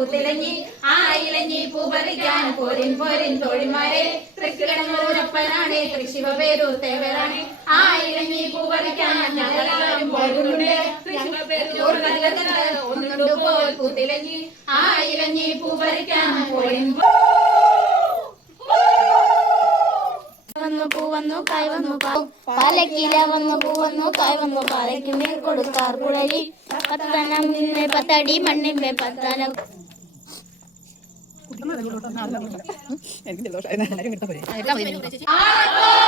പൂത്തിലഞ്ഞി ആയിലഞ്ഞി പൂപറിക്കാൻ പോരിൻ പോരിൻ തോഴിമാരെ തൃക്കിടങ്ങൂരപ്പനാണ് തൃശിവപേരൂർ തേവരാണ് ആയിലഞ്ഞി പൂപറിക്കാൻ ഞങ്ങളെല്ലാവരും പോകുന്നുണ്ട് ഒന്നുണ്ടു പോൽ പൂത്തിലഞ്ഞി ആയിലഞ്ഞി പൂപറിക്കാൻ പോരിൻ വന്നു പൂവന്നു കായ് വന്നു പാലക്കില വന്നു പൂവന്നു കായ് വന്നു പാലയ്ക്ക് മേൽ കൊടുക്കാർ കുഴലി പത്തനം പത്തടി മണ്ണിന്മേ പത്തല ആളക്കോ